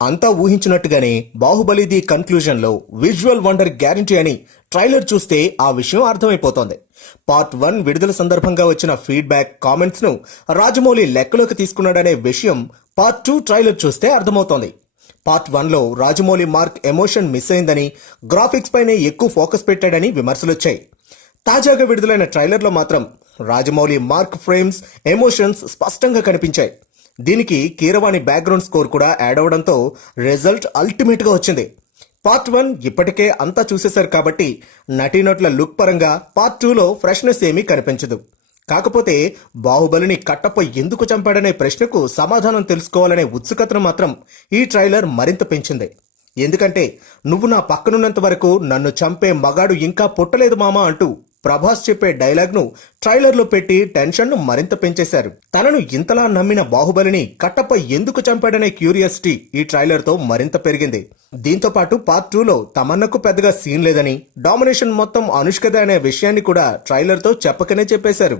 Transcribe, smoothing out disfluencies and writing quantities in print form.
అంతా ఊహించినట్టుగానే Baahubali the conclusion లో visual wonder guarantee అని ట్రైలర్ చూస్తే ఆ విషయం అర్థమైపోతోంది. పార్ట్ 1 విడుదల సందర్భంగా వచ్చిన ఫీడ్బ్యాక్, కామెంట్స్ ను రాజమౌళి లెక్కలోకి తీసుకున్నాడనే విషయం పార్ట్ 2 ట్రైలర్ చూస్తే అర్థమవుతోంది. పార్ట్ 1 లో రాజమౌళి మార్క్ ఎమోషన్ మిస్ అయిందని, గ్రాఫిక్స్ పైనే ఎక్కువ ఫోకస్ పెట్టాడని విమర్శలొచ్చాయి. తాజాగా విడుదలైన ట్రైలర్లో మాత్రం రాజమౌళి మార్క్ ఫ్రేమ్స్, ఎమోషన్స్ స్పష్టంగా కనిపించాయి. దీనికి కీరవాణి బ్యాక్గ్రౌండ్ స్కోర్ కూడా యాడ్ అవడంతో రిజల్ట్ అల్టిమేట్ గా వచ్చింది. పార్ట్ 1 ఇప్పటికే అంతా చూసేశారు కాబట్టి నటీనటుల లుక్ పరంగా పార్ట్ 2లో ఫ్రెష్నెస్ ఏమీ కనిపించదు. కాకపోతే బాహుబలిని కట్టప్ప ఎందుకు చంపాడనే ప్రశ్నకు సమాధానం తెలుసుకోవాలనే ఉత్సుకతను మాత్రం ఈ ట్రైలర్ మరింత పెంచింది. ఎందుకంటే నువ్వు నా పక్కనున్నంత వరకు నన్ను చంపే మగాడు ఇంకా పుట్టలేదు మామా అంటూ ప్రభాస్ చెప్పే డైలాగ్ను ట్రైలర్లో పెట్టి టెన్షన్ను మరింత పెంచేశారు. తనను ఇంతలా నమ్మిన బాహుబలిని కట్టప్ప ఎందుకు చంపాడనే క్యూరియాసిటీ ఈ ట్రైలర్తో మరింత పెరిగింది. దీంతో పాటు పార్ట్ 2లో తమన్నకు పెద్దగా సీన్ లేదని, డామినేషన్ మొత్తం అనుష్కదే అనే విషయాన్ని కూడా ట్రైలర్తో చెప్పకనే చెప్పేశారు.